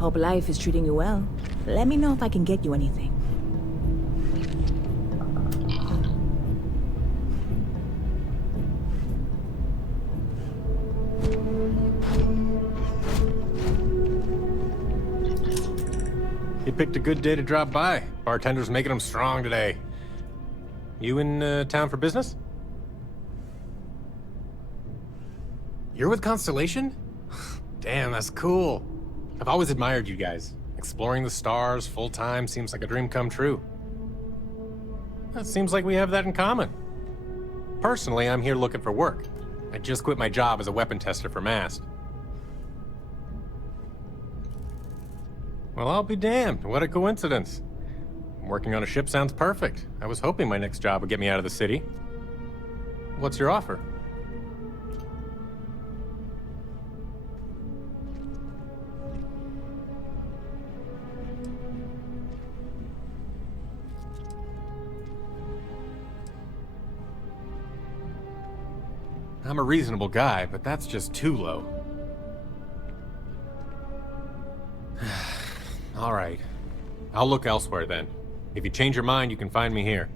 Hope life is treating you well. Let me know if I can get you anything. You picked a good day to drop by. Bartender's making them strong today. You in town for business? You're with Constellation? Damn, that's cool. I've always admired you guys. Exploring the stars full-time seems like a dream come true. It seems like we have that in common. Personally, I'm here looking for work. I just quit my job as a weapon tester for Mast. Well, I'll be damned. What a coincidence. Working on a ship sounds perfect. I was hoping my next job would get me out of the city. What's your offer? I'm a reasonable guy, but that's just too low. All right. I'll look elsewhere then. If you change your mind, you can find me here.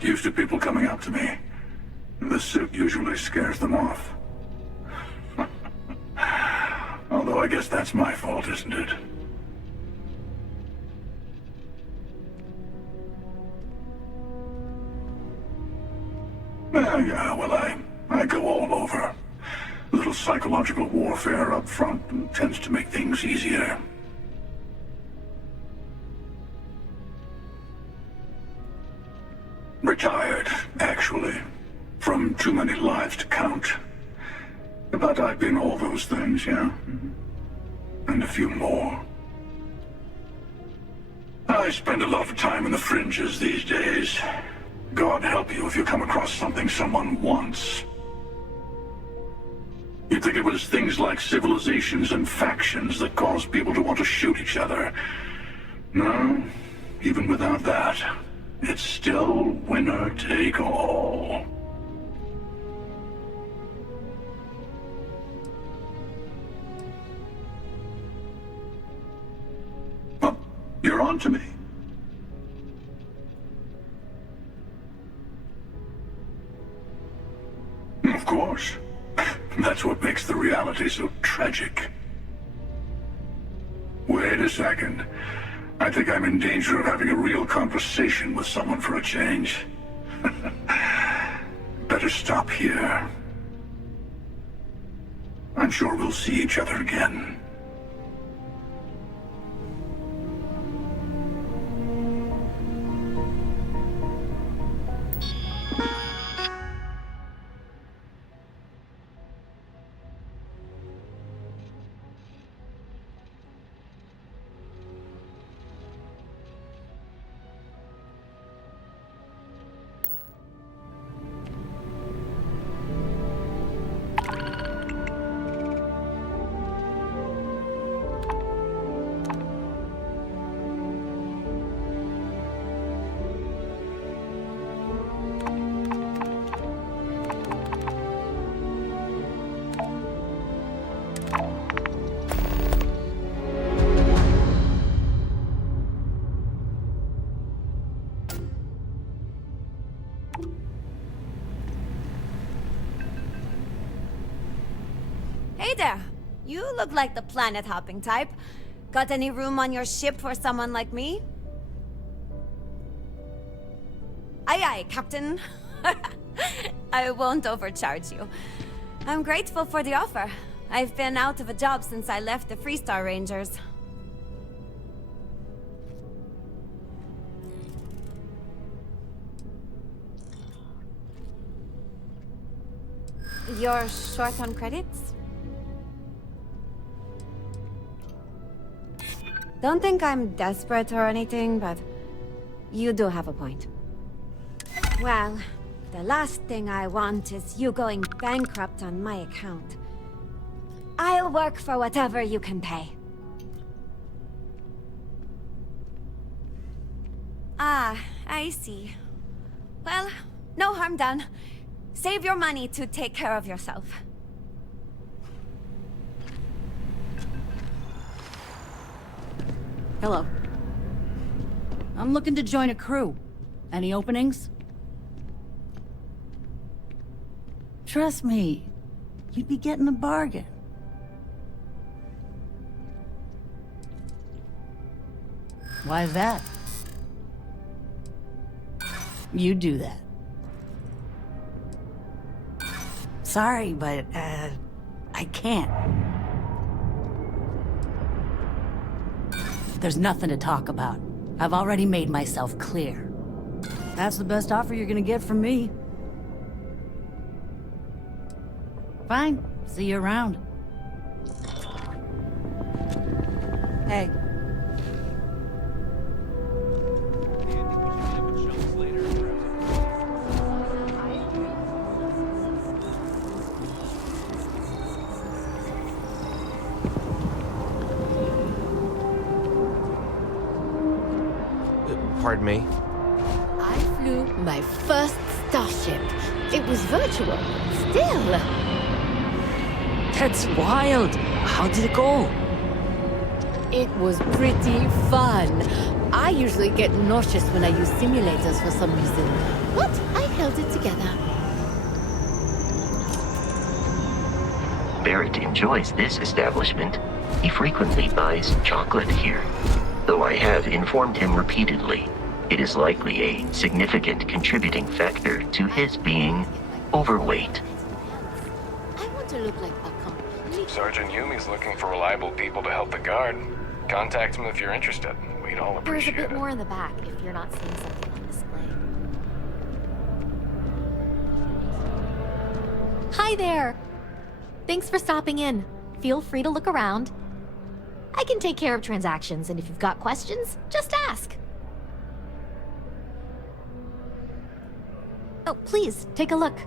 not used to people coming up to me. The suit usually scares them off. Although I guess that's my fault, isn't it? Yeah, well, I go all over. A little psychological warfare up front tends to make things easier. Retired, actually. From too many lives to count. But I've been all those things, yeah? And a few more. I spend a lot of time in the fringes these days. God help you if you come across something someone wants. You'd think it was things like civilizations and factions that cause people to want to shoot each other. No, even without that, it's still winner take all. Oh, you're on to me. Of course. That's what makes the reality so tragic. Wait a second. I think I'm in danger of having a real conversation with someone for a change. Better stop here. I'm sure we'll see each other again. Hey there! You look like the planet-hopping type. Got any room on your ship for someone like me? Aye aye, Captain. I won't overcharge you. I'm grateful for the offer. I've been out of a job since I left the Freestar Rangers. You're short on credits? Don't think I'm desperate or anything, but you do have a point. Well, the last thing I want is you going bankrupt on my account. I'll work for whatever you can pay. Ah, I see. Well, no harm done. Save your money to take care of yourself. Hello. I'm looking to join a crew. Any openings? Trust me, you'd be getting a bargain. Why is that? You do that. Sorry, but, I can't. There's nothing to talk about. I've already made myself clear. That's the best offer you're gonna get from me. Fine. See you around. Hey. Pardon me? I flew my first starship. It was virtual. Still. That's wild. How did it go? It was pretty fun. I usually get nauseous when I use simulators for some reason. But I held it together. Barrett enjoys this establishment. He frequently buys chocolate here. Though I have informed him repeatedly, it is likely a significant contributing factor to his being overweight. I want to look like a complete... Sergeant Yumi's looking for reliable people to help the guard. Contact him if you're interested. We'd all There's a appreciate bit it. more in the back if you're not seeing something on display. Hi there! Thanks for stopping in. Feel free to look around. I can take care of transactions, and if you've got questions, just ask. Oh, please, take a look.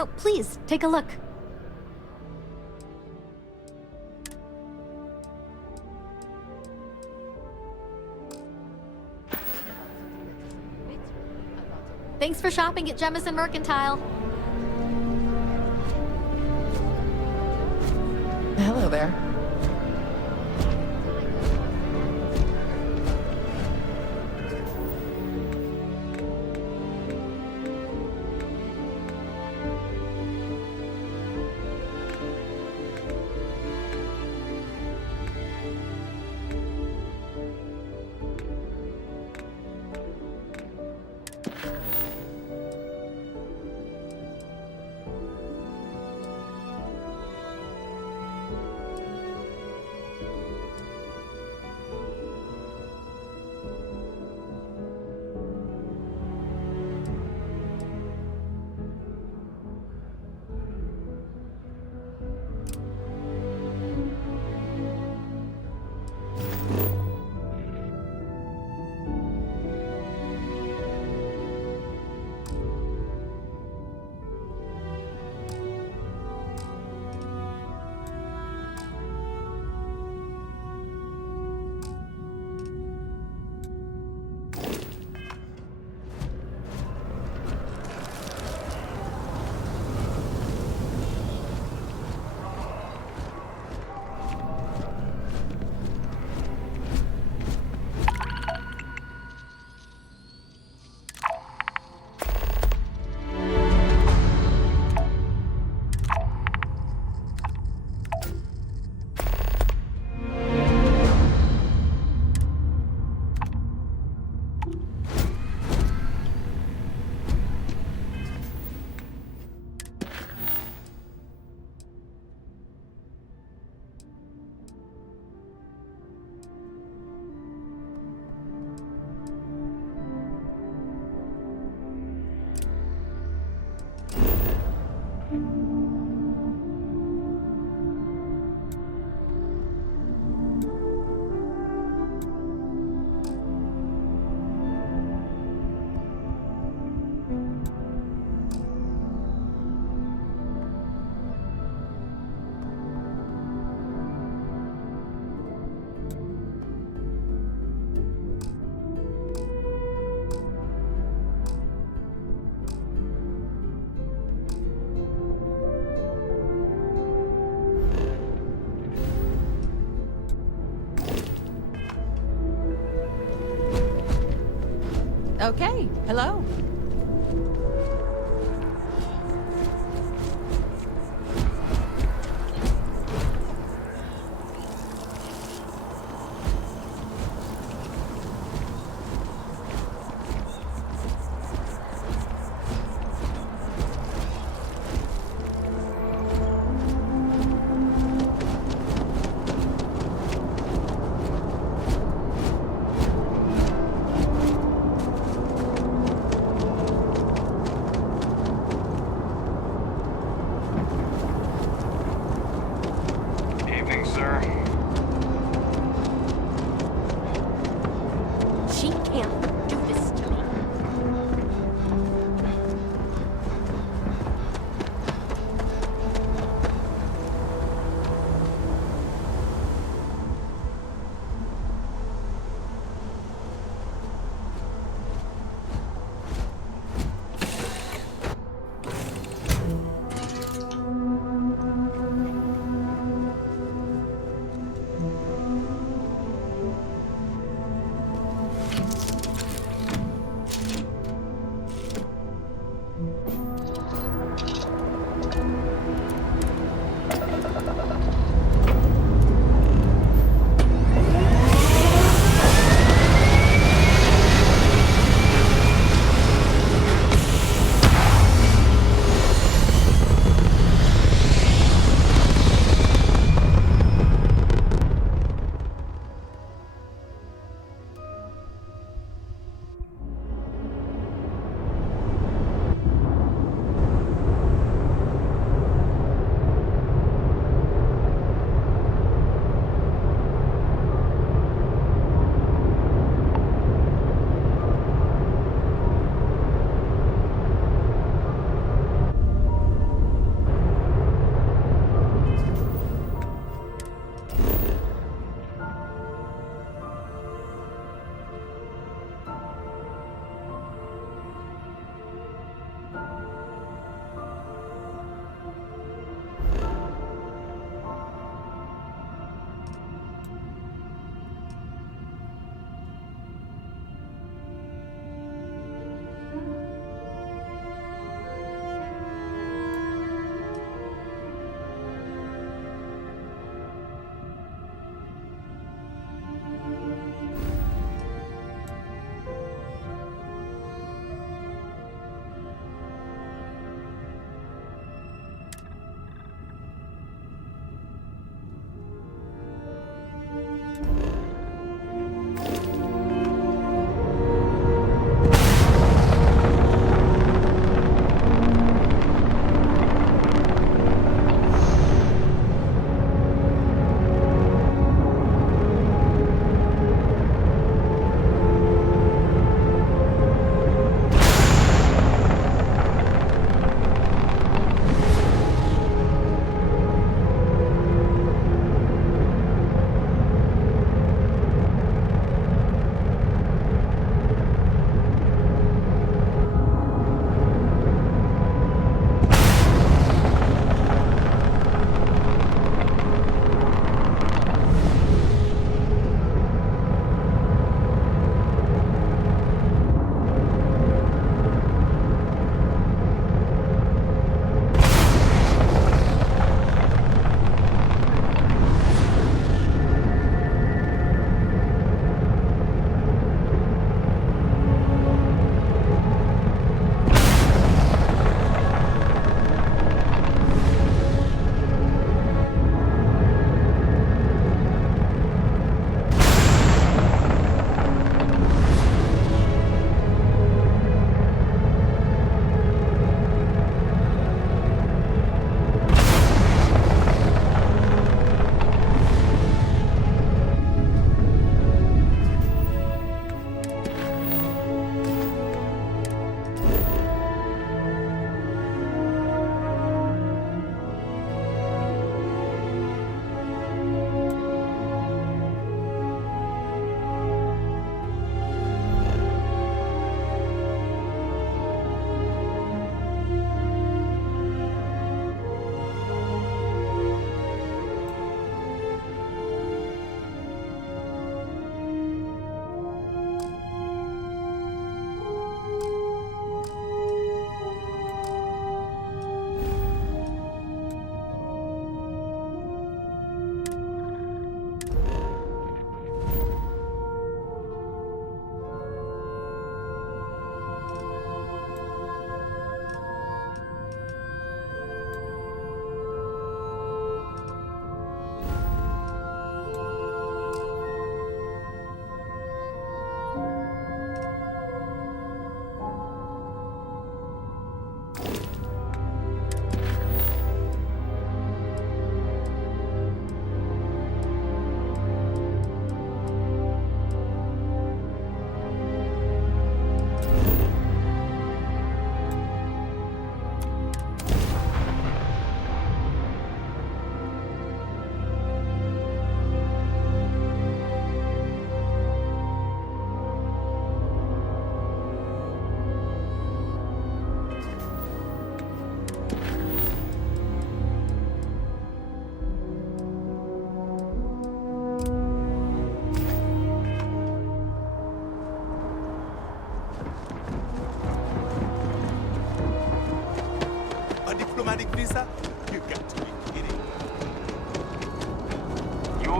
Oh, please, take a look. Thanks for shopping at Jemison Mercantile. Hello there. Okay, hello. Evening, sir. She can't do this to me.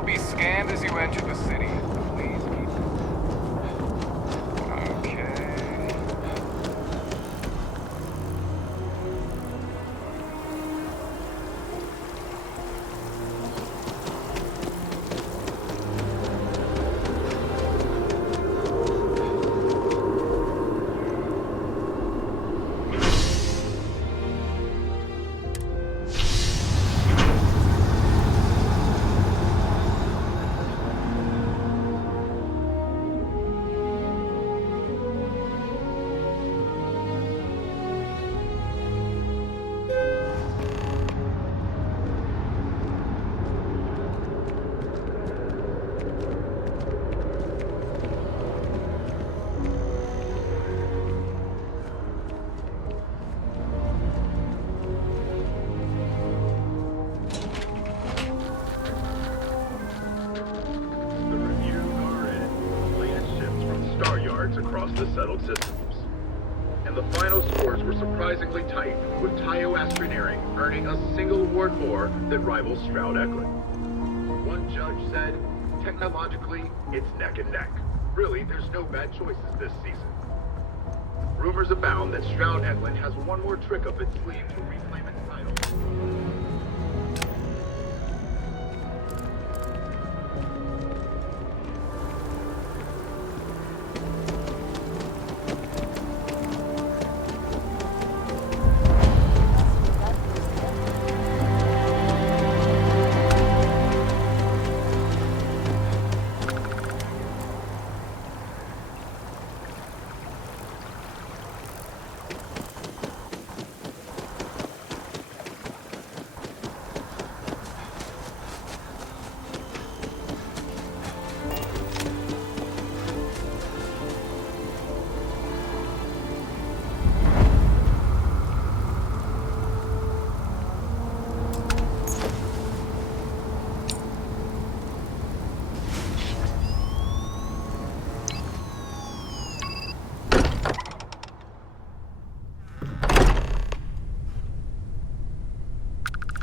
Be scanned as you enter the city. Please keep... Okay. Across the settled systems. And the final scores were surprisingly tight, with Tayo Astroneering earning a single award more that rivals Stroud Eklund. One judge said, technologically, it's neck and neck. Really, there's no bad choices this season. Rumors abound that Stroud Eklund has one more trick up its sleeve to reclaim its title.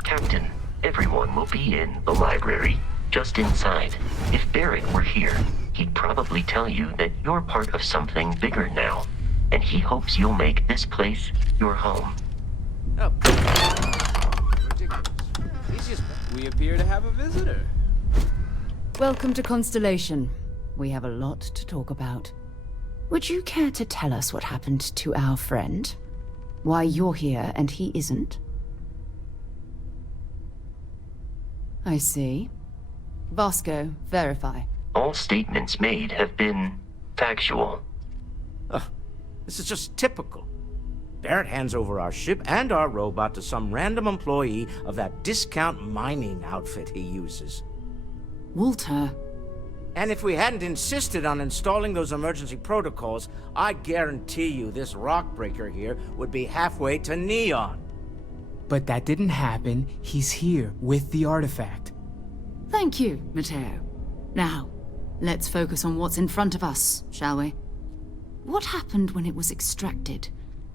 Captain, everyone will be in the library, just inside. If Barrett were here, he'd probably tell you that you're part of something bigger now, and he hopes you'll make this place your home. Oh, ridiculous. He's just... We appear to have a visitor. Welcome to Constellation. We have a lot to talk about. Would you care to tell us what happened to our friend? Why you're here and he isn't? I see. Vasco, verify. All statements made have been factual. This is just typical. Barrett hands over our ship and our robot to some random employee of that discount mining outfit he uses. Walter. And if we hadn't insisted on installing those emergency protocols, I guarantee you this rock breaker here would be halfway to Neon. But that didn't happen. He's here with the artifact. Thank you, Matteo. Now, let's focus on what's in front of us, shall we? What happened when it was extracted?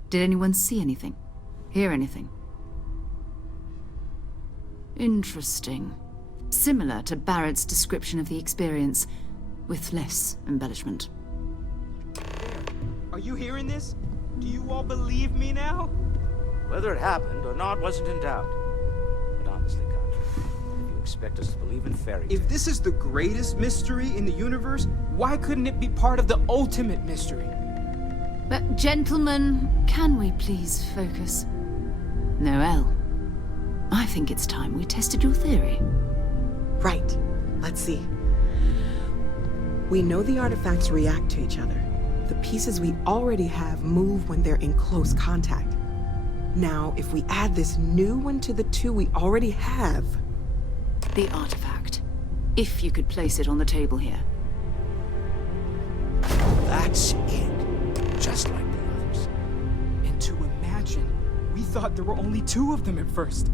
Did anyone see anything? Hear anything? Interesting. Similar to Barrett's description of the experience, with less embellishment. Are you hearing this? Do you all believe me now? Whether it happened or not wasn't in doubt. But honestly, Contra, if you expect us to believe in fairy tales... If this is the greatest mystery in the universe, why couldn't it be part of the ultimate mystery? But gentlemen, can we please focus? Noelle, I think it's time we tested your theory. Right. Let's see. We know the artifacts react to each other. The pieces we already have move when they're in close contact. Now, if we add this new one to the two we already have... The artifact. If you could place it on the table here. That's it. Just like the others. And to imagine, we thought there were only 2 of them at first.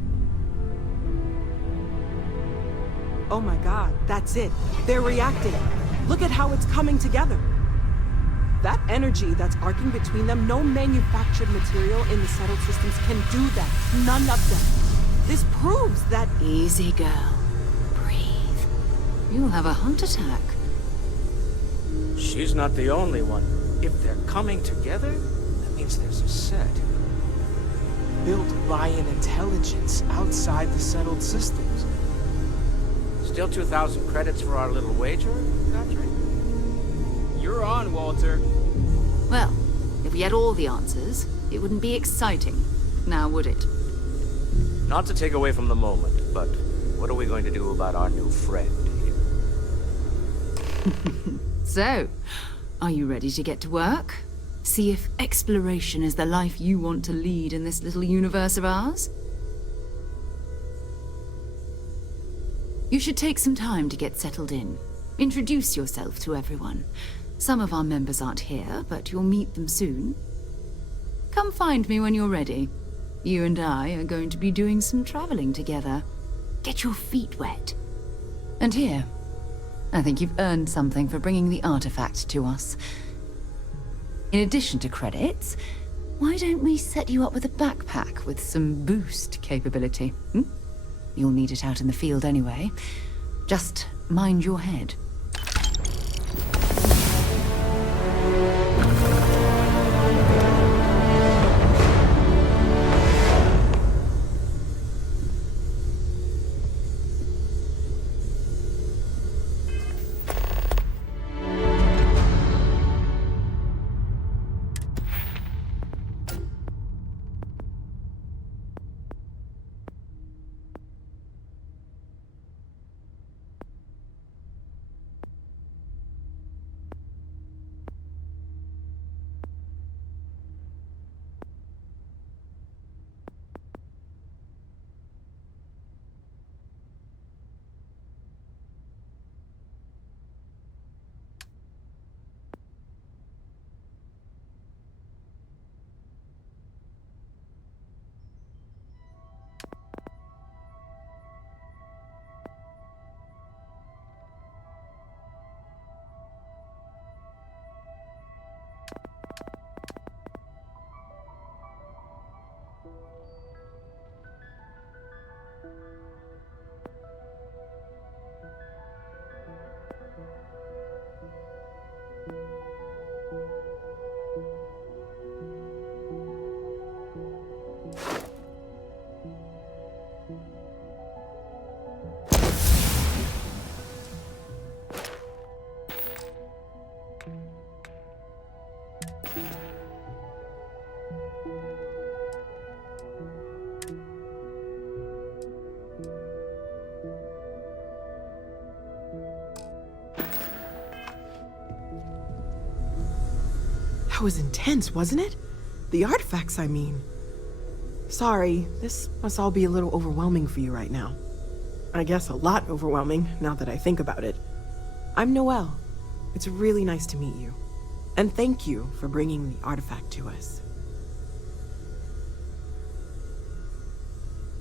Oh my god, that's it. They're reacting. Look at how it's coming together. That energy that's arcing between them, no manufactured material in the settled systems can do that. None of them. This proves that... Easy, girl. Breathe. you'll have a heart attack. She's not the only one. If they're coming together, that means there's a set. Built by an intelligence outside the settled systems. Still 2,000 credits for our little wager, Godfrey? You're on, Walter. Well, if we had all the answers, it wouldn't be exciting, now would it? Not to take away from the moment, but what are we going to do about our new friend here? So, are you ready to get to work? See if exploration is the life you want to lead in this little universe of ours? You should take some time to get settled in. Introduce yourself to everyone. Some of our members aren't here, but you'll meet them soon. Come find me when you're ready. You and I are going to be doing some traveling together. Get your feet wet. And here, I think you've earned something for bringing the artifact to us. In addition to credits, why don't we set you up with a backpack with some boost capability? You'll need it out in the field anyway. Just mind your head. That was intense, wasn't it? The artifacts, I mean. Sorry, this must all be a little overwhelming for you right now. I guess a lot overwhelming, now that I think about it. I'm Noelle. It's really nice to meet you. And thank you for bringing the artifact to us.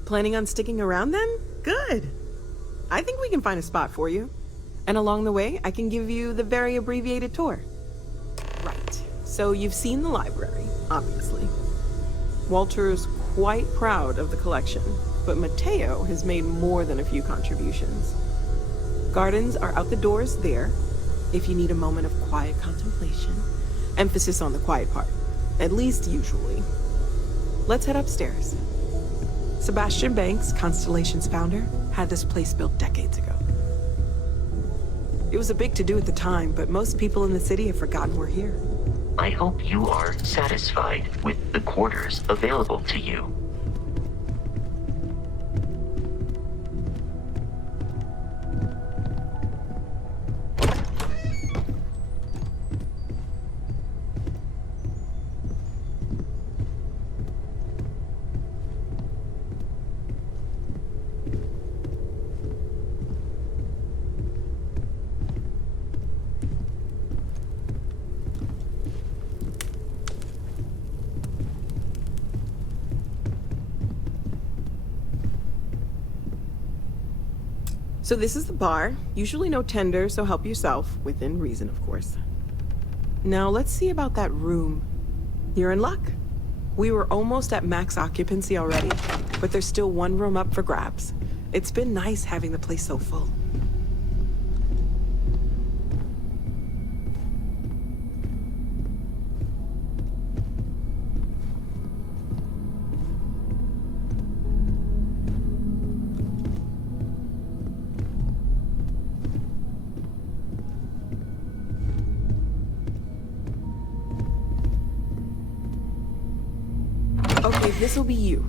Planning on sticking around then? Good. I think we can find a spot for you. And along the way, I can give you the very abbreviated tour. Right. So you've seen the library, obviously. Walter's quite proud of the collection, but Mateo has made more than a few contributions. Gardens are out the doors there, if you need a moment of quiet contemplation. Emphasis on the quiet part, at least usually. Let's head upstairs. Sebastian Banks, Constellation's founder, had this place built decades ago. It was a big to-do at the time, but most people in the city have forgotten we're here. I hope you are satisfied with the quarters available to you. So this is the bar. Usually no tender, so help yourself. Within reason, of course. Now let's see about that room. You're in luck. We were almost at max occupancy already, but there's still one room up for grabs. It's been nice having the place so full. this'll be you.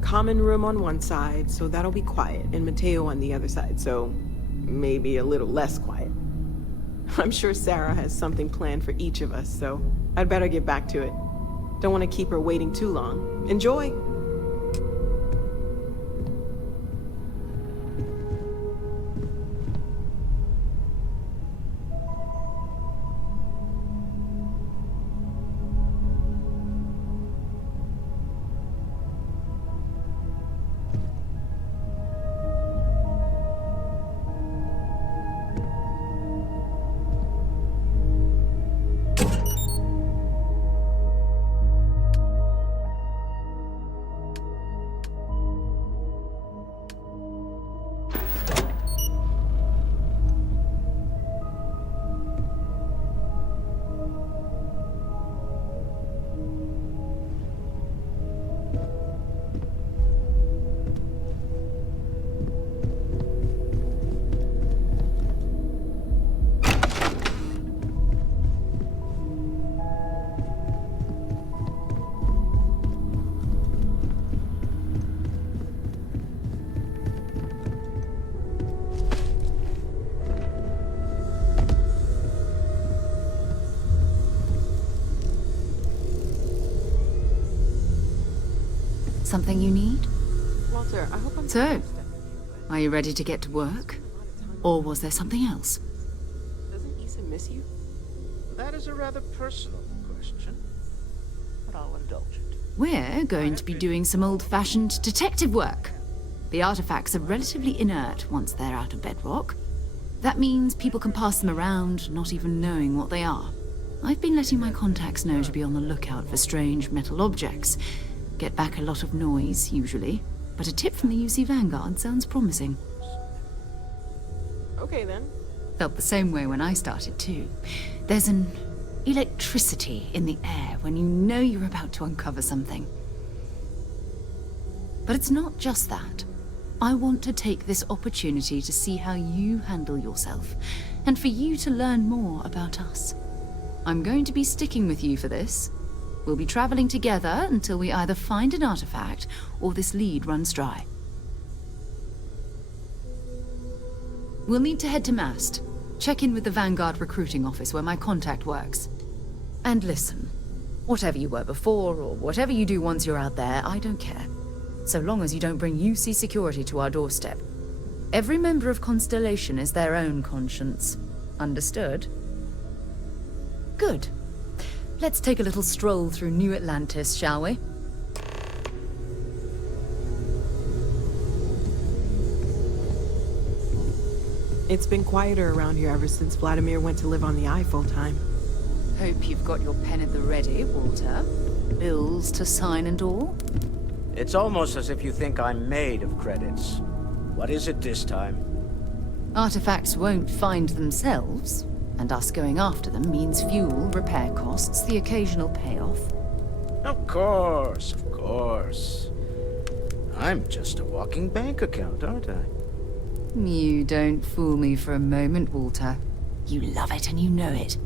Common room on one side, so that'll be quiet, and Mateo on the other side, so maybe a little less quiet. I'm sure Sarah has something planned for each of us, so I'd better get back to it. Don't want to keep her waiting too long. Enjoy! Something you need? Walter, I hope I'm... So, are you ready to get to work? Or was there something else? Doesn't Issa miss you? That is a rather personal question, but I'll indulge it. We're going to be doing some old-fashioned detective work. The artifacts are relatively inert once they're out of bedrock. That means people can pass them around, not even knowing what they are. I've been letting my contacts know to be on the lookout for strange metal objects. Get back a lot of noise, usually. But a tip from the UC Vanguard sounds promising. Okay, then. Felt the same way when I started, too. There's an electricity in the air when you know you're about to uncover something. But it's not just that. I want to take this opportunity to see how you handle yourself, and for you to learn more about us. I'm going to be sticking with you for this. We'll be traveling together until we either find an artifact or this lead runs dry. We'll need to head to Mast. Check in with the Vanguard recruiting office where my contact works. And listen, whatever you were before or whatever you do once you're out there, I don't care. So long as you don't bring UC security to our doorstep. Every member of Constellation is their own conscience. Understood? Good. Let's take a little stroll through New Atlantis, shall we? It's been quieter around here ever since Vladimir went to live on the Eye full-time. Hope you've got your pen at the ready, Walter. Bills to sign and all? It's almost as if you think I'm made of credits. What is it this time? Artifacts won't find themselves, and us going after them means fuel, repair costs, the occasional payoff. Of course, of course. I'm just a walking bank account, aren't I? You don't fool me for a moment, Walter. You love it and you know it.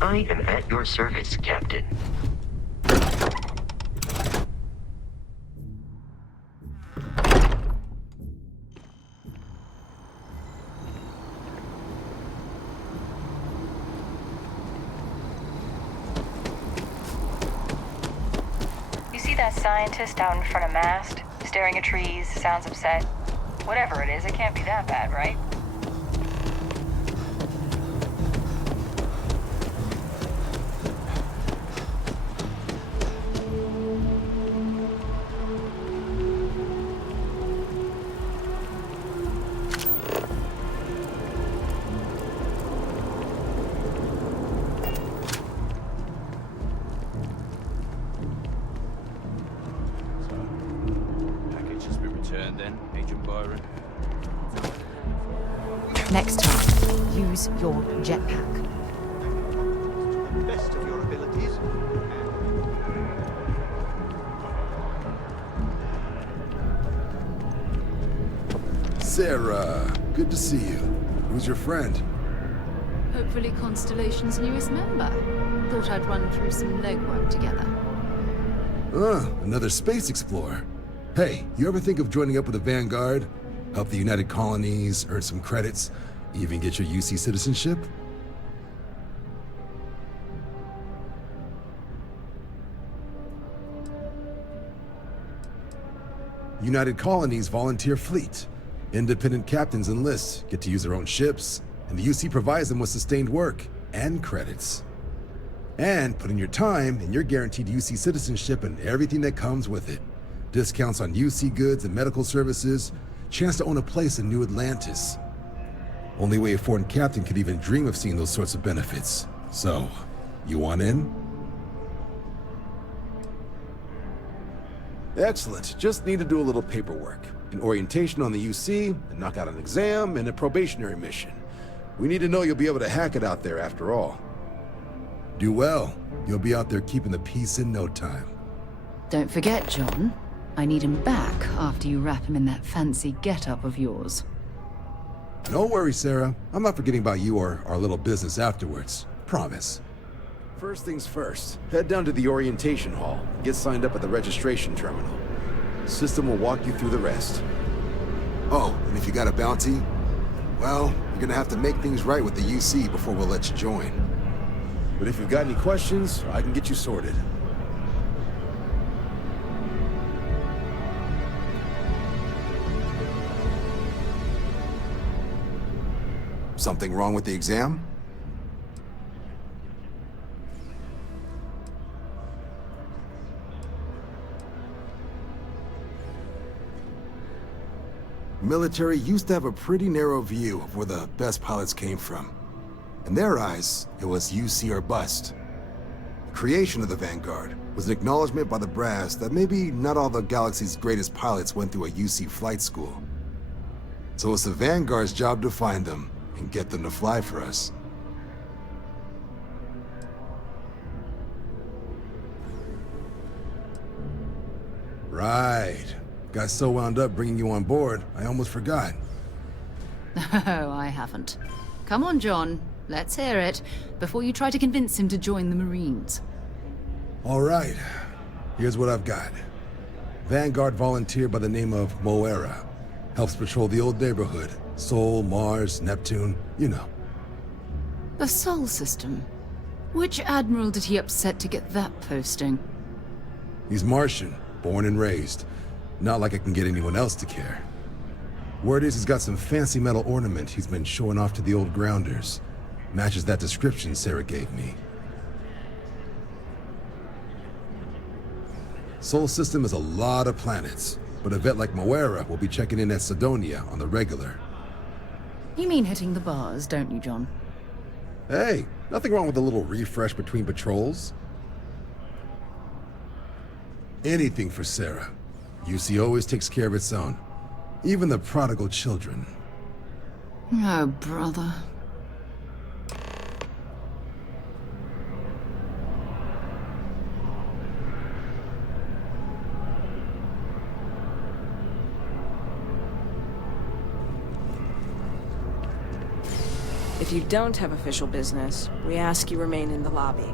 I am at your service, Captain. That scientist out in front of Mast, staring at trees, sounds upset. Whatever it is, it can't be that bad, right? Next time, use your jetpack. To the best of your abilities. Sarah, good to see you. Who's your friend? Hopefully Constellation's newest member. Thought I'd run through some legwork together. Another space explorer. Hey, you ever think of joining up with the Vanguard? Help the United Colonies, earn some credits, even get your UC citizenship? United Colonies volunteer fleet. Independent captains enlist, get to use their own ships, and the UC provides them with sustained work and credits. And put in your time, and you're guaranteed UC citizenship and everything that comes with it. Discounts on UC goods and medical services, chance to own a place in New Atlantis. Only way a foreign captain could even dream of seeing those sorts of benefits. So, you want in? Excellent. Just need to do a little paperwork. An orientation on the UC, and knock out an exam, and a probationary mission. We need to know you'll be able to hack it out there after all. Do well. You'll be out there keeping the peace in no time. Don't forget, John. I need him back after you wrap him in that fancy get-up of yours. No worries, Sarah. I'm not forgetting about you or our little business afterwards. Promise. First things first, head down to the orientation hall and get signed up at the registration terminal. The system will walk you through the rest. Oh, and if you got a bounty, well, you're gonna have to make things right with the UC before we'll let you join. But if you've got any questions, I can get you sorted. Something wrong with the exam? Military used to have a pretty narrow view of where the best pilots came from. In their eyes, it was UC or bust. The creation of the Vanguard was an acknowledgement by the brass that maybe not all the galaxy's greatest pilots went through a UC flight school. So it's the Vanguard's job to find them and get them to fly for us. Right. Got so wound up bringing you on board, I almost forgot. Oh, I haven't. Come on, John. Let's hear it, before you try to convince him to join the Marines. All right. Here's what I've got. Vanguard volunteer by the name of Moira. Helps patrol the old neighborhood. Sol, Mars, Neptune, you know. The Sol system? Which admiral did he upset to get that posting? He's Martian, born and raised. Not like I can get anyone else to care. Word is he's got some fancy metal ornament he's been showing off to the old grounders. Matches that description Sarah gave me. Sol system is a lot of planets, but a vet like Moira will be checking in at Sidonia on the regular. You mean hitting the bars, don't you, John? Hey, nothing wrong with a little refresh between patrols. Anything for Sarah. UC always takes care of its own. Even the prodigal children. Oh, brother. If you don't have official business, we ask you remain in the lobby.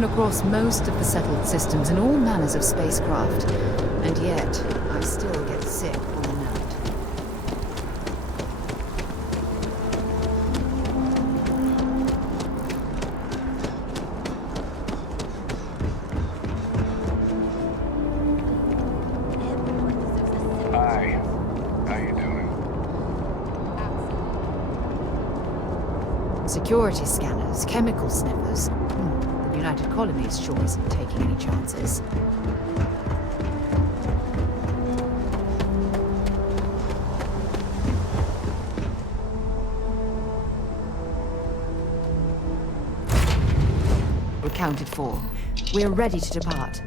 flown across most of the settled systems in all manners of spacecraft, and yet I still get sick on the night. Hi. How you doing? Security scanners, chemical sniffers. The United Colonies sure isn't taking any chances. We're accounted for. We're ready to depart.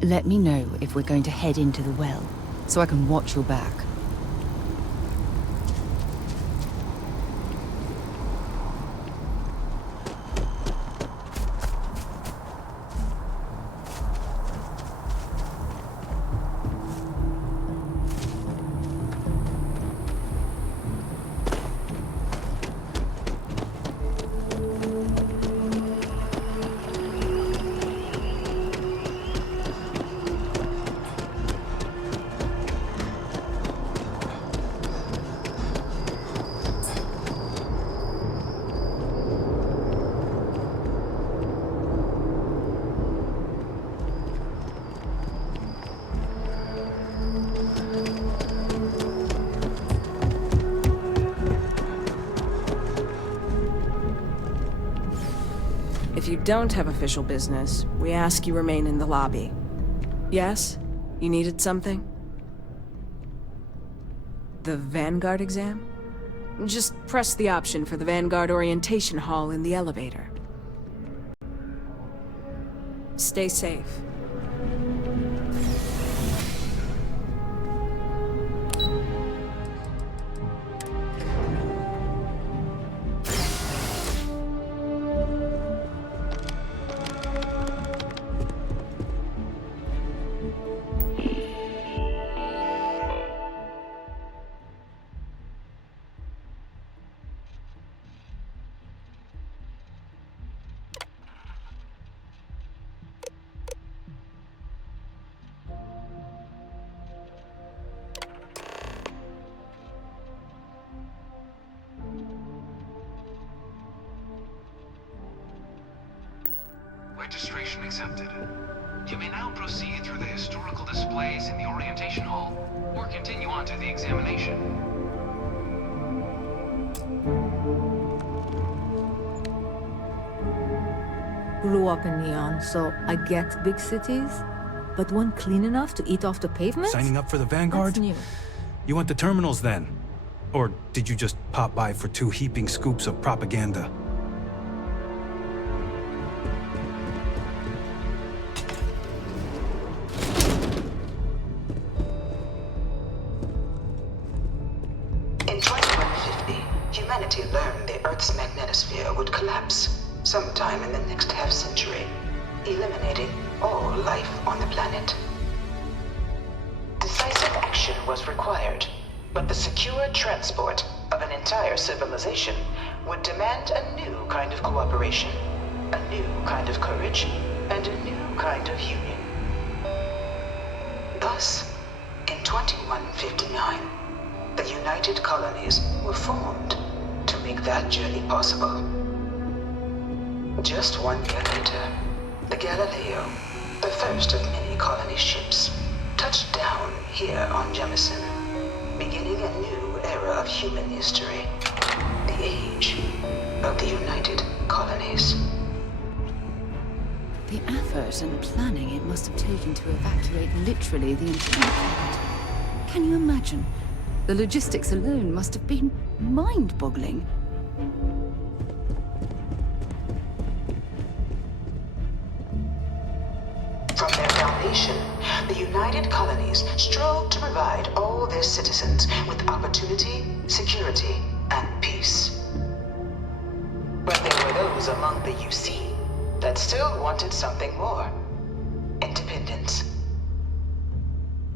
Let me know if we're going to head into the well, so I can watch your back. If you don't have official business, we ask you remain in the lobby. Yes? You needed something? The Vanguard exam? Just press the option for the Vanguard orientation hall in the elevator. Stay safe. Registration accepted. You may now proceed through the historical displays in the orientation hall, or continue on to the examination. Grew up in Neon, so I get big cities, but one clean enough to eat off the pavement? Signing up for the Vanguard? That's new. You went to terminals then? Or did you just pop by for 2 heaping scoops of propaganda? In 2150, humanity learned the Earth's magnetosphere would collapse sometime in the next half-century, eliminating all life on the planet. Decisive action was required, but the secure transport of an entire civilization would demand a new kind of cooperation, a new kind of courage, and a new kind of union. Thus, in 2159, the United Colonies were formed to make that journey possible. Just 1 year later, the Galileo, the first of many colony ships, touched down here on Jemison, beginning a new era of human history, the age of the United Colonies. The effort and planning it must have taken to evacuate literally the entire planet. Can you imagine? The logistics alone must have been mind-boggling. From their foundation, the United Colonies strove to provide all their citizens with opportunity, security, and peace. But there were those among the UC that still wanted something more: independence.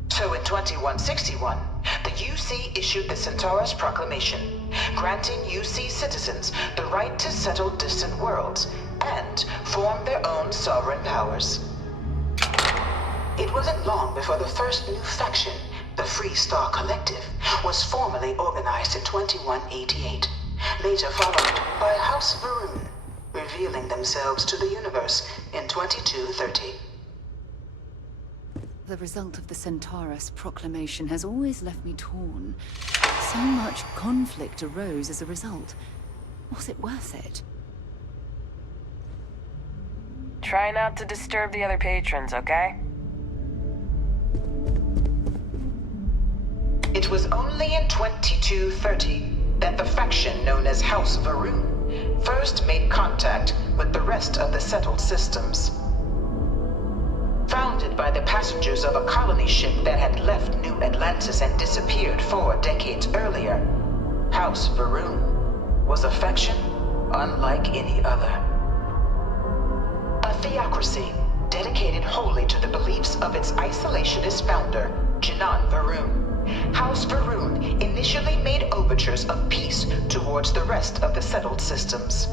So in 2161, the UC issued the Centaurus Proclamation, granting UC citizens the right to settle distant worlds and form their own sovereign powers. It wasn't long before the first new faction, the Free Star Collective, was formally organized in 2188, later followed by House Varun, revealing themselves to the universe in 2230. The result of the Centaurus Proclamation has always left me torn. So much conflict arose as a result. Was it worth it? Try not to disturb the other patrons, okay? It was only in 2230 that the faction known as House Varun first made contact with the rest of the settled systems. Founded by the passengers of a colony ship that had left New Atlantis and disappeared 4 decades earlier, House Va'ruun was a faction unlike any other. A theocracy dedicated wholly to the beliefs of its isolationist founder, Janan Va'ruun. House Va'ruun initially made overtures of peace towards the rest of the settled systems.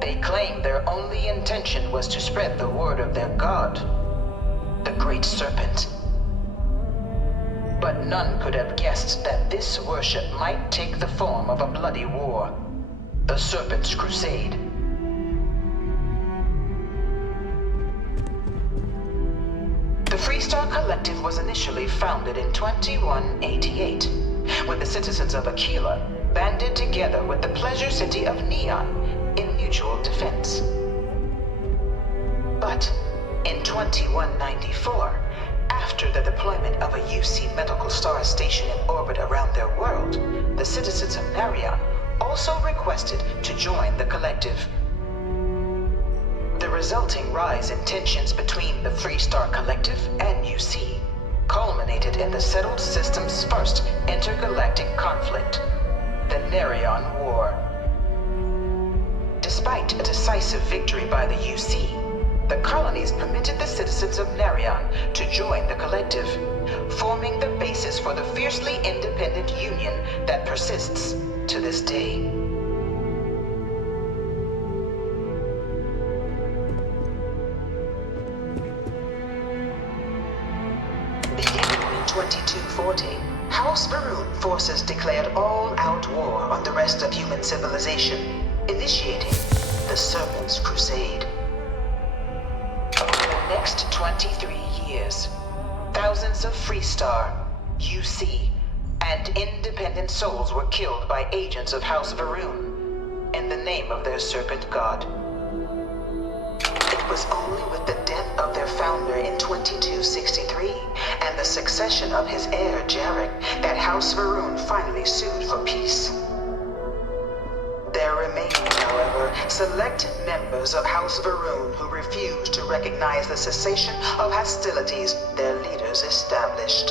They claimed their only intention was to spread the word of their god, the Great Serpent. But none could have guessed that this worship might take the form of a bloody war, the Serpent's Crusade. The Freestar Collective was initially founded in 2188, when the citizens of Aquila banded together with the pleasure city of Neon in mutual defense. But in 2194, after the deployment of a UC medical star station in orbit around their world, the citizens of Narion also requested to join the collective. The resulting rise in tensions between the Freestar Collective and UC culminated in the settled system's first intergalactic conflict, the Narion War. Despite a decisive victory by the UC, the colonies permitted the citizens of Narion to join the collective, forming the basis for the fiercely independent union that persists to this day. Beginning in 2240, House Va'ruun forces declared all-out war on the rest of human civilization, initiating the Serpent's Crusade. Over the next 23 years, thousands of Freestar, UC, and independent souls were killed by agents of House Va'ruun in the name of their serpent god. It was only with the death of their founder in 2263 and the succession of his heir, Jarek, that House Va'ruun finally sued for peace. There remained, however, select members of House Va'ruun who refused to recognize the cessation of hostilities their leaders established.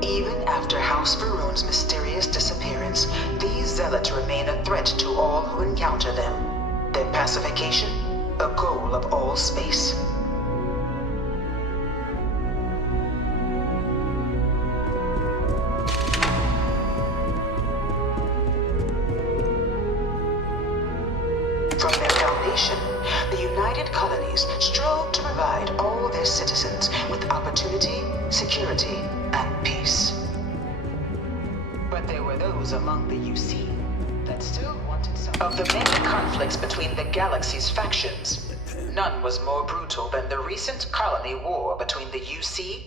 Even after House Va'ruun's mysterious disappearance, these zealots remain a threat to all who encounter them. Their pacification, a goal of all space. From their foundation, the United Colonies strove to provide all their citizens with opportunity, security, and peace. But there were those among the UC that still wanted some. Of the many conflicts between the galaxy's factions, none was more brutal than the recent colony war between the UC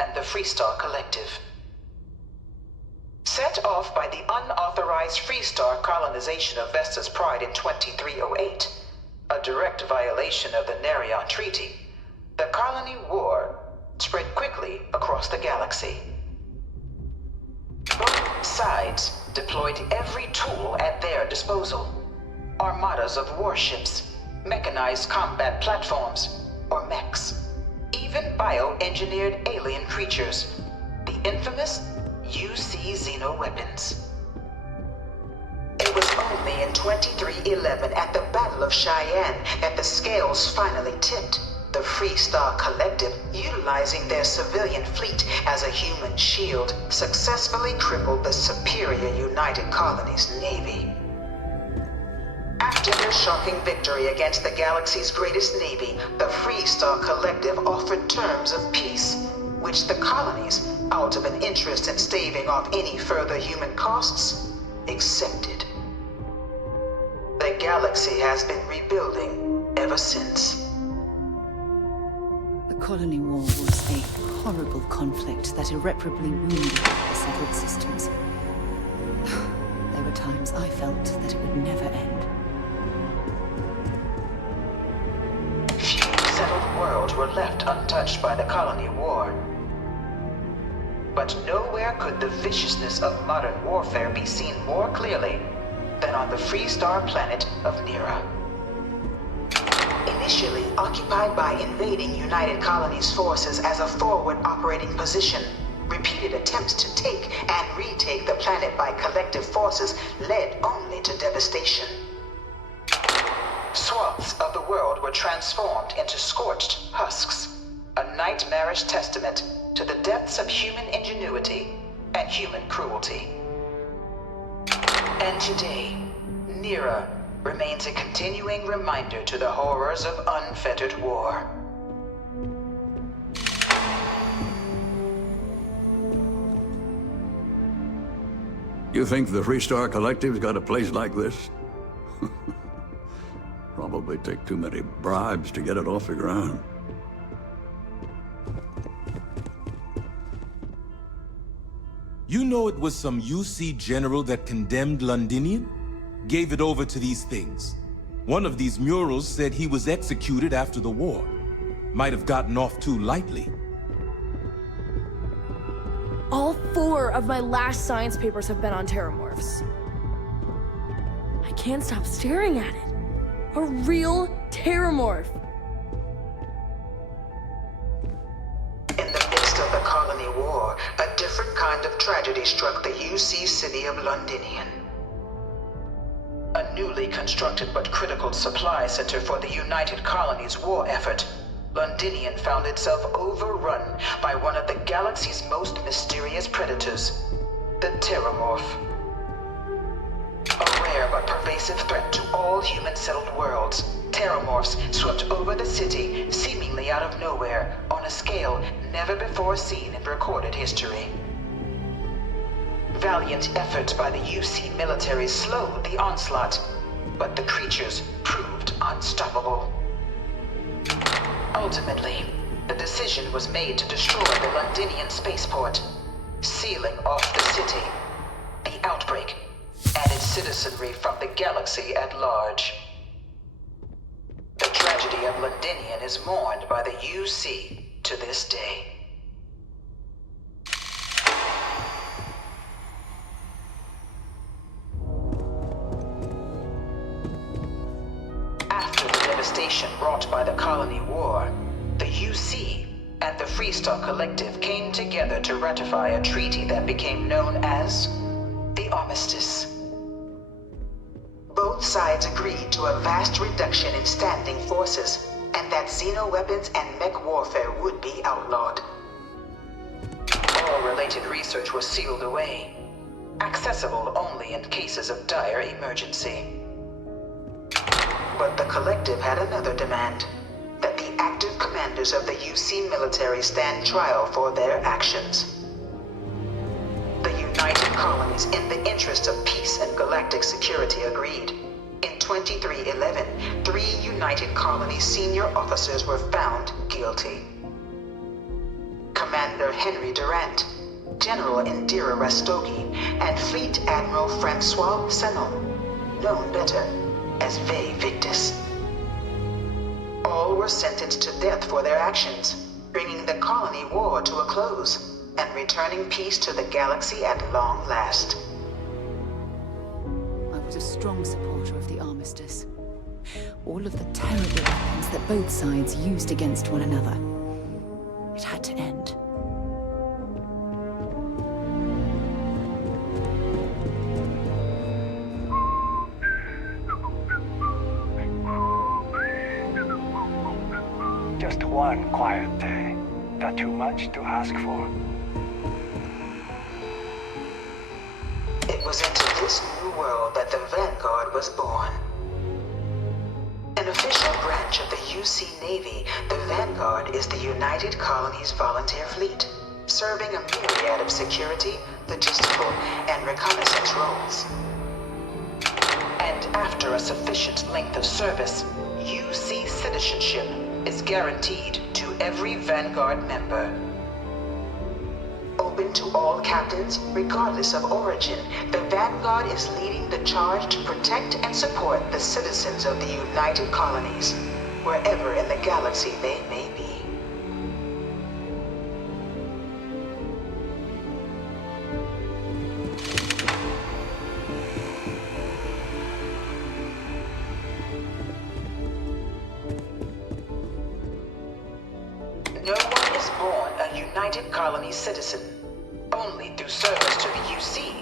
and the Freestar Collective. Set off by the unauthorized Freestar colonization of Vesta's Pride in 2308, a direct violation of the Narion Treaty, the colony war spread quickly across the galaxy. Both sides deployed every tool at their disposal. Armadas of warships, mechanized combat platforms, or mechs, even bioengineered alien creatures, the infamous UC xeno-weapons. It was only in 2311 at the Battle of Cheyenne that the scales finally tipped, the Freestar Collective, utilizing their civilian fleet as a human shield, successfully crippled the superior United Colonies Navy. After their shocking victory against the galaxy's greatest navy, the Freestar Collective offered terms of peace, which the colonies, out of an interest in staving off any further human costs, accepted. The galaxy has been rebuilding ever since. The colony war was a horrible conflict that irreparably wounded the settled systems. There were times I felt that it would never end. Few settled worlds were left untouched by the colony war. But nowhere could the viciousness of modern warfare be seen more clearly than on the Freestar planet of Nira. Initially occupied by invading United Colonies forces as a forward operating position, repeated attempts to take and retake the planet by collective forces led only to devastation. Swaths of the world were transformed into scorched husks, a nightmarish testament to the depths of human ingenuity and human cruelty. And today, Nira remains a continuing reminder to the horrors of unfettered war. You think the Freestar Collective's got a place like this? Probably take too many bribes to get it off the ground. You know it was some UC general that condemned Londinian? Gave it over to these things. One of these murals said he was executed after the war. Might have gotten off too lightly. All 4 of my last science papers have been on terramorphs. I can't stop staring at it. A real terramorph. In the midst of the Colony War, a different kind of tragedy struck the UC city of Londinian. A newly constructed but critical supply center for the United Colonies' war effort, Londinian found itself overrun by one of the galaxy's most mysterious predators, the Terramorph. A rare but pervasive threat to all human-settled worlds, Terramorphs swept over the city, seemingly out of nowhere, on a scale never before seen in recorded history. Valiant efforts by the UC military slowed the onslaught, but the creatures proved unstoppable. Ultimately, the decision was made to destroy the Londinian spaceport, sealing off the city, the outbreak, and its citizenry from the galaxy at large. The tragedy of Londinian is mourned by the UC to this day. After the devastation wrought by the Colony War, the UC and the Freestar Collective came together to ratify a treaty that became known as the Armistice. Both sides agreed to a vast reduction in standing forces, and that xeno-weapons and mech warfare would be outlawed. All related research was sealed away, accessible only in cases of dire emergency. But the Collective had another demand, that the active commanders of the UC military stand trial for their actions. The United Colonies, in the interest of peace and galactic security, agreed. In 2311, 3 United Colonies senior officers were found guilty. Commander Henry Durant, General Indira Rastogi, and Fleet Admiral Francois Sanon, known better as Ve Victus. All were sentenced to death for their actions, bringing the Colony War to a close and returning peace to the galaxy at long last. I was a strong supporter of the Armistice. All of the terrible weapons that both sides used against one another. It had to end. Just one quiet day. Not too much to ask for. It was into this new world that the Vanguard was born. An official branch of the UC Navy, the Vanguard is the United Colonies Volunteer Fleet, serving a myriad of security, logistical, and reconnaissance roles. And after a sufficient length of service, UC citizenship is guaranteed to every Vanguard member. Open to all captains, regardless of origin, the Vanguard is leading the charge to protect and support the citizens of the United Colonies, wherever in the galaxy they may be. United Colony citizen. Only through service to the UC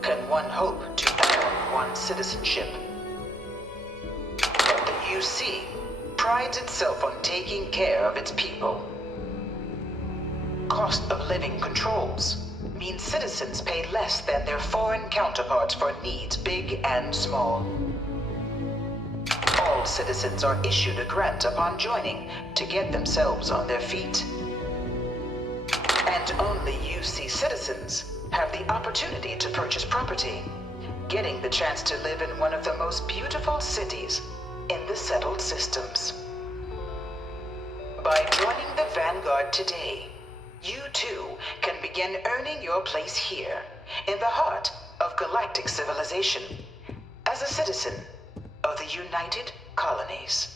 can one hope to earn one's citizenship. But the UC prides itself on taking care of its people. Cost of living controls means citizens pay less than their foreign counterparts for needs big and small. All citizens are issued a grant upon joining to get themselves on their feet. And only UC citizens have the opportunity to purchase property, getting the chance to live in one of the most beautiful cities in the settled systems. By joining the Vanguard today, you too can begin earning your place here, in the heart of galactic civilization, as a citizen of the United Colonies.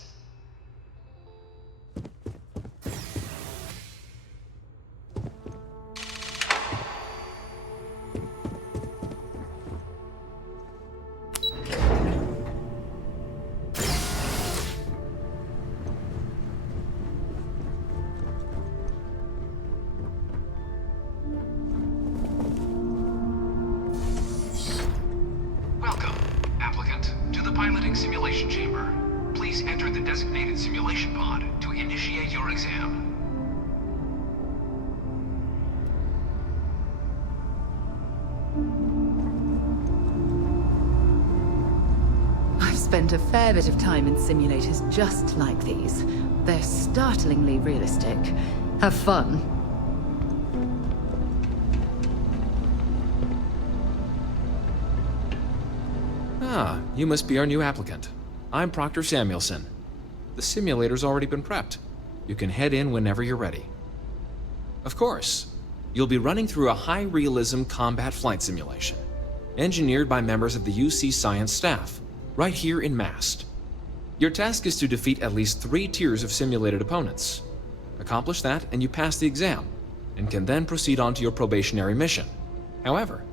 Welcome, applicant, to the piloting simulation chamber. Please enter the designated simulation pod to initiate your exam. I've spent a fair bit of time in simulators just like these. They're startlingly realistic. Have fun. Ah, you must be our new applicant. I'm Proctor Samuelson. The simulator's already been prepped. You can head in whenever you're ready. Of course, you'll be running through a high-realism combat flight simulation, engineered by members of the UC science staff, right here in Mast. Your task is to defeat at least 3 tiers of simulated opponents. Accomplish that and you pass the exam, and can then proceed on to your probationary mission. However,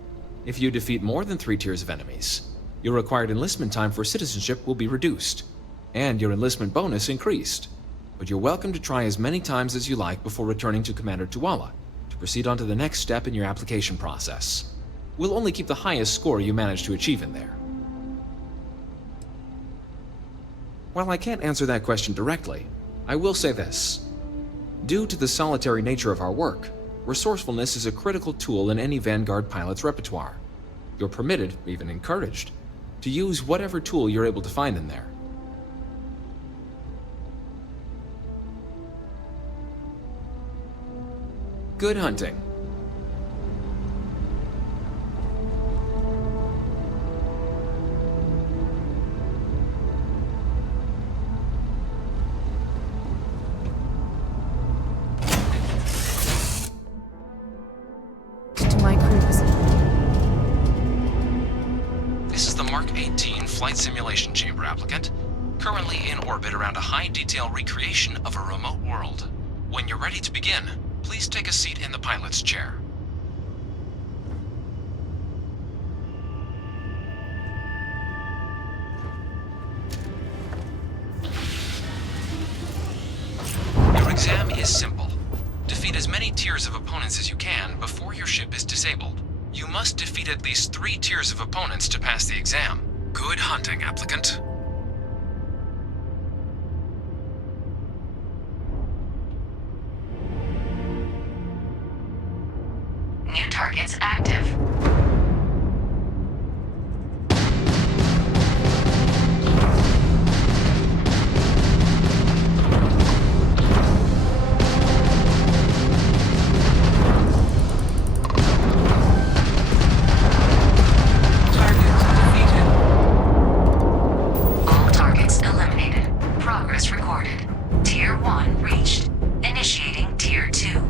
if you defeat more than 3 tiers of enemies, your required enlistment time for citizenship will be reduced, and your enlistment bonus increased. But you're welcome to try as many times as you like before returning to Commander Tuala to proceed on to the next step in your application process. We'll only keep the highest score you manage to achieve in there. While I can't answer that question directly, I will say this. Due to the solitary nature of our work, resourcefulness is a critical tool in any Vanguard pilot's repertoire. You're permitted, even encouraged, to use whatever tool you're able to find in there. Good hunting. To my cruise. This is the Mark 18 Flight Simulation Chamber applicant, currently in orbit around a high-detail recreation of a remote world. When you're ready to begin, please take a seat in the pilot's chair. Your exam is simple. Defeat as many tiers of opponents as you can before your ship is disabled. You must defeat at least 3 tiers of opponents to pass the exam. Good hunting, applicant. New targets active. All targets eliminated. Progress recorded. Tier 1 reached. Initiating Tier 2.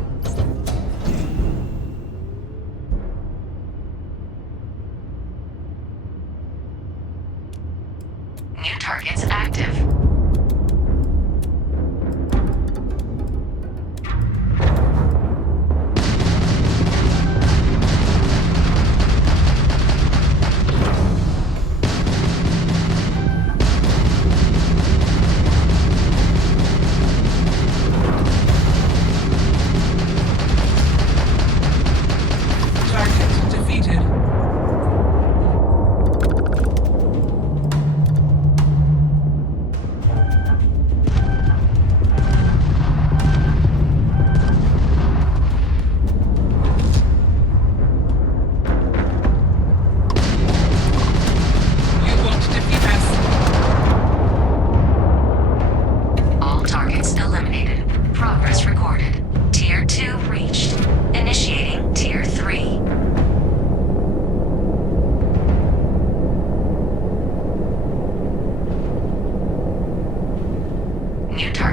New targets active.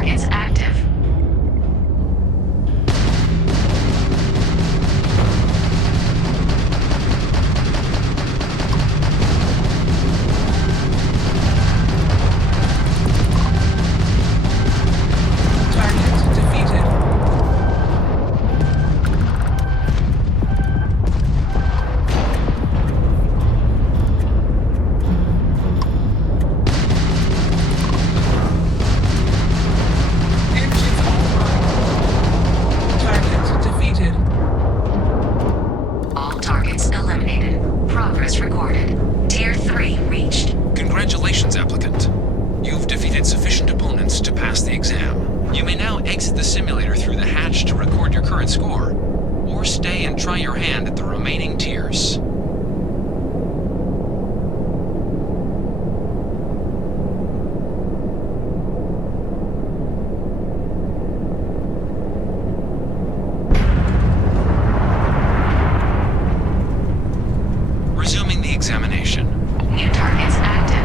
targets active. Target defeated. Engines offline. Target defeated. All targets eliminated. Progress recorded. Tier 3 reached. Congratulations, applicant. You've defeated sufficient opponents to pass the exam. You may now exit the simulator through the hatch to record your current score, or stay and try your hand at the remaining tiers. Resuming the examination. New targets active.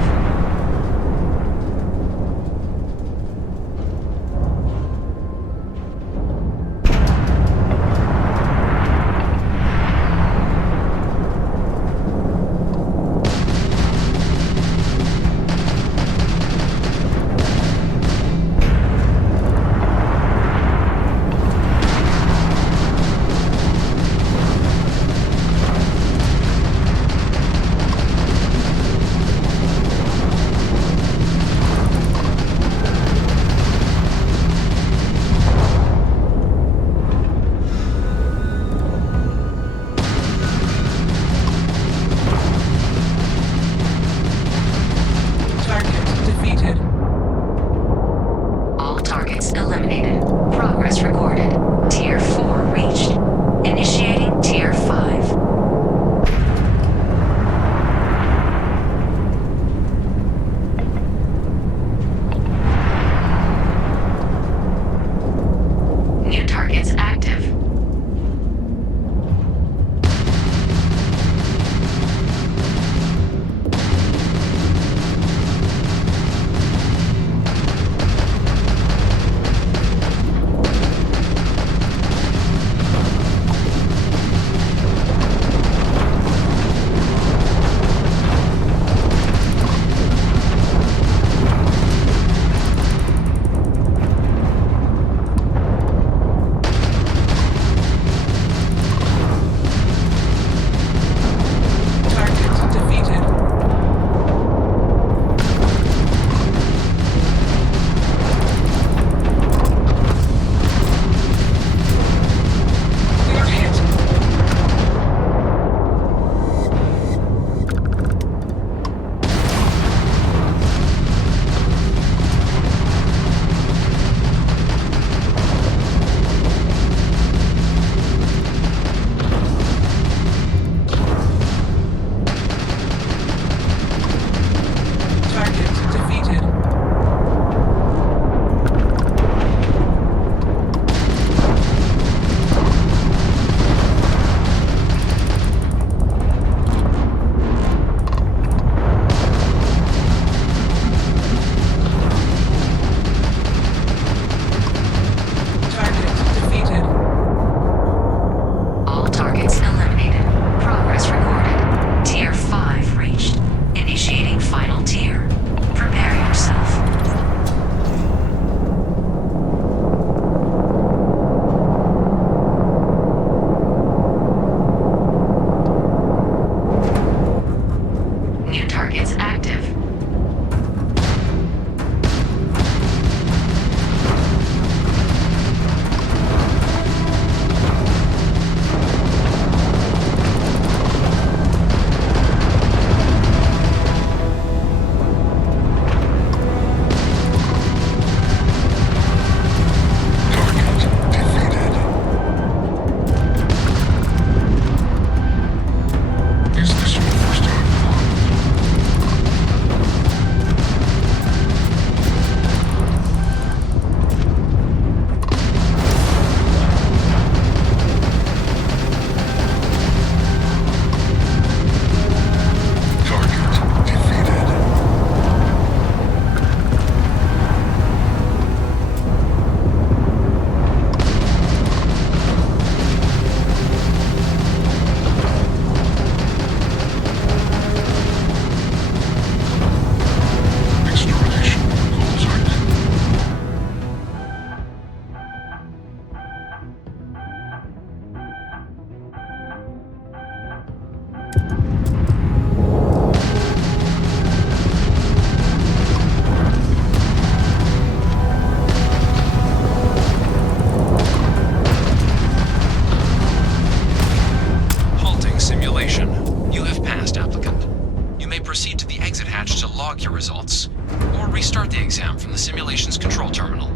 restart the exam from the simulation's control terminal.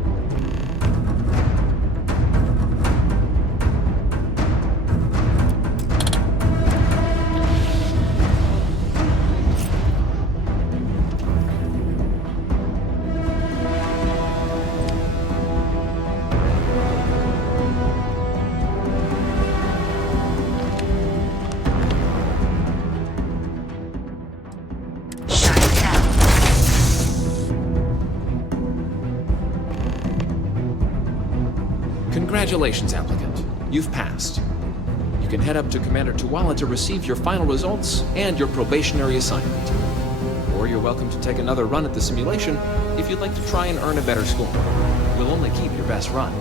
Congratulations, applicant. You've passed. You can head up to Commander Tuwala to receive your final results and your probationary assignment. Or you're welcome to take another run at the simulation if you'd like to try and earn a better score. We'll only keep your best run.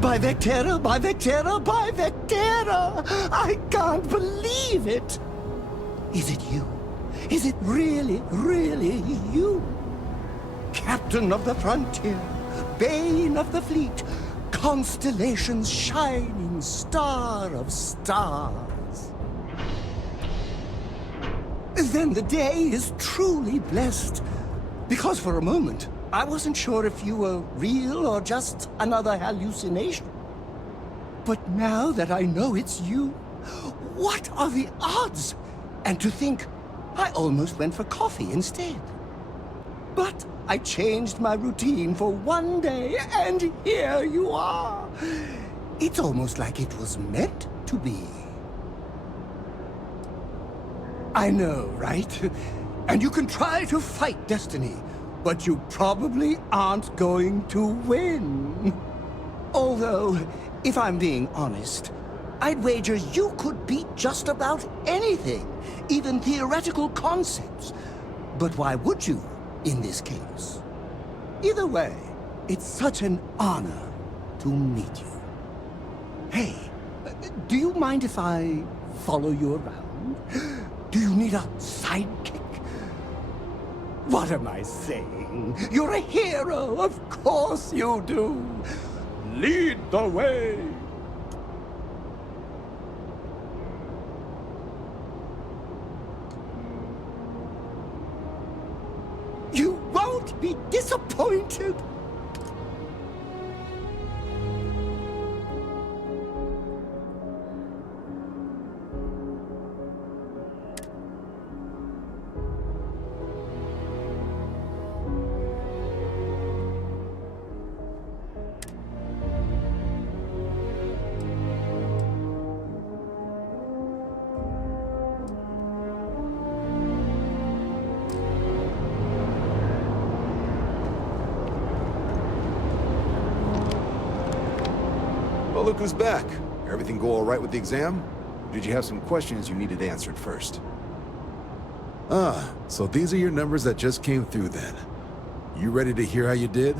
By Vectera, by Vectera, by Vectera! I can't believe it! Is it you? Is it really, really you? Captain of the frontier, bane of the fleet, constellation's shining star of stars. Then the day is truly blessed, because for a moment, I wasn't sure if you were real or just another hallucination. But now that I know it's you, what are the odds? And to think, I almost went for coffee instead. But I changed my routine for one day, and here you are. It's almost like it was meant to be. I know, right? And you can try to fight destiny, but you probably aren't going to win. Although, if I'm being honest, I'd wager you could beat just about anything, even theoretical concepts. But why would you, in this case? Either way, it's such an honor to meet you. Hey, do you mind if I follow you around? Do you need a sidekick? What am I saying? You're a hero, of course you do. Lead the way. You won't be disappointed. Well, look who's back. Everything go all right with the exam? Or did you have some questions you needed answered first? Ah, so these are your numbers that just came through then. You ready to hear how you did?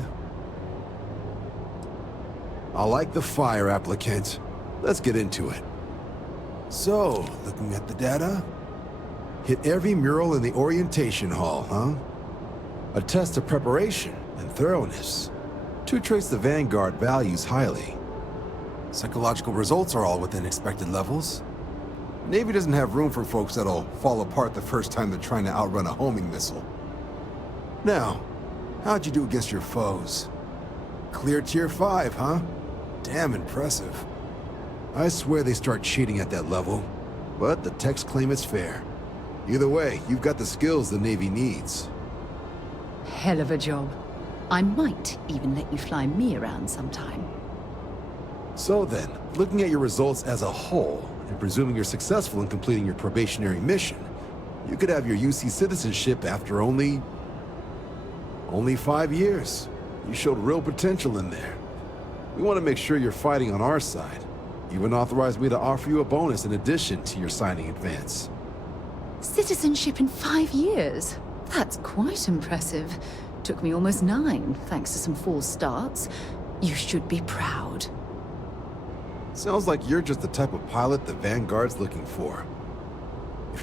I like the fire, applicant. Let's get into it. So, looking at the data, hit every mural in the orientation hall, huh? A test of preparation and thoroughness. Two traits the Vanguard values highly. Psychological results are all within expected levels. Navy doesn't have room for folks that'll fall apart the first time they're trying to outrun a homing missile. Now, how'd you do against your foes? Clear tier 5, huh? Damn impressive. I swear they start cheating at that level, but the techs claim it's fair. Either way, you've got the skills the Navy needs. Hell of a job. I might even let you fly me around sometime. So then, looking at your results as a whole, and presuming you're successful in completing your probationary mission, you could have your UC citizenship after only 5 years. You showed real potential in there. We want to make sure you're fighting on our side. Even authorized me to offer you a bonus in addition to your signing advance. Citizenship in 5 years? That's quite impressive. Took me almost 9, thanks to some false starts. You should be proud. Sounds like you're just the type of pilot the Vanguard's looking for.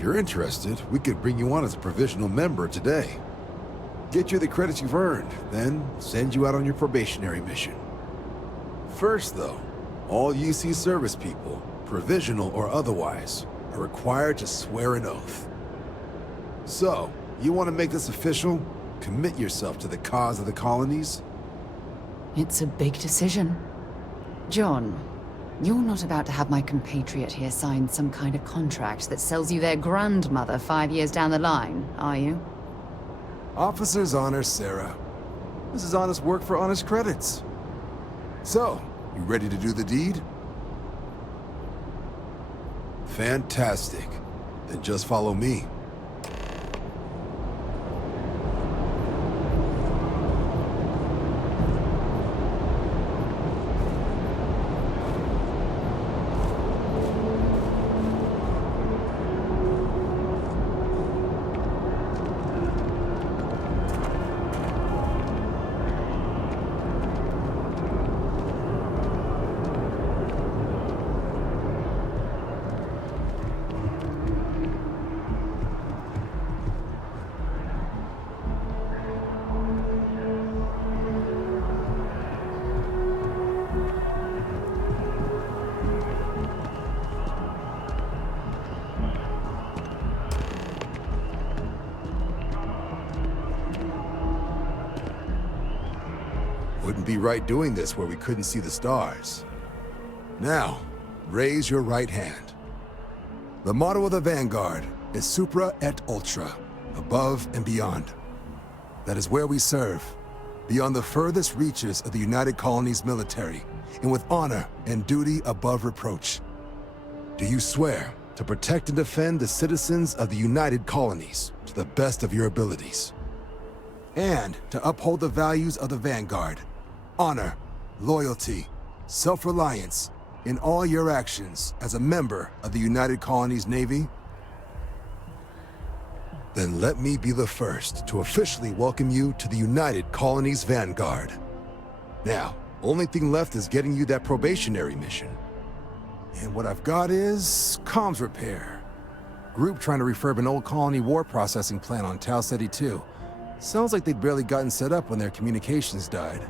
If you're interested, we could bring you on as a provisional member today. Get you the credits you've earned, then send you out on your probationary mission. First, though, all UC service people, provisional or otherwise, are required to swear an oath. So, you want to make this official? Commit yourself to the cause of the colonies? It's a big decision. John, you're not about to have my compatriot here sign some kind of contract that sells you their grandmother 5 years down the line, are you? Officer's honor, Sarah. This is honest work for honest credits. So, you ready to do the deed? Fantastic. Then just follow me. Wouldn't be right doing this where we couldn't see the stars. Now, raise your right hand. The motto of the Vanguard is Supra et Ultra, above and beyond. That is where we serve, beyond the furthest reaches of the United Colonies military, and with honor and duty above reproach. Do you swear to protect and defend the citizens of the United Colonies to the best of your abilities? And to uphold the values of the Vanguard, honor, loyalty, self-reliance in all your actions as a member of the United Colonies Navy? Then let me be the first to officially welcome you to the United Colonies Vanguard. Now, only thing left is getting you that probationary mission. And what I've got is comms repair. Group trying to refurb an old colony war processing plant on Tau Ceti 2. Sounds like they'd barely gotten set up when their communications died.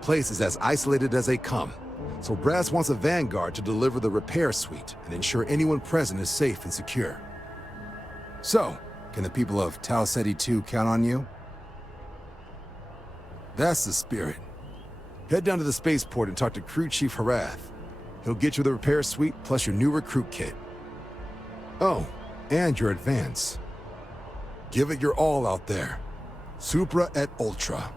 Place is as isolated as they come, so Brass wants a Vanguard to deliver the repair suite and ensure anyone present is safe and secure. So, can the people of Tau Ceti 2 count on you? That's the spirit. Head down to the spaceport and talk to Crew Chief Harath. He'll get you the repair suite plus your new recruit kit. Oh, and your advance. Give it your all out there. Supra et Ultra.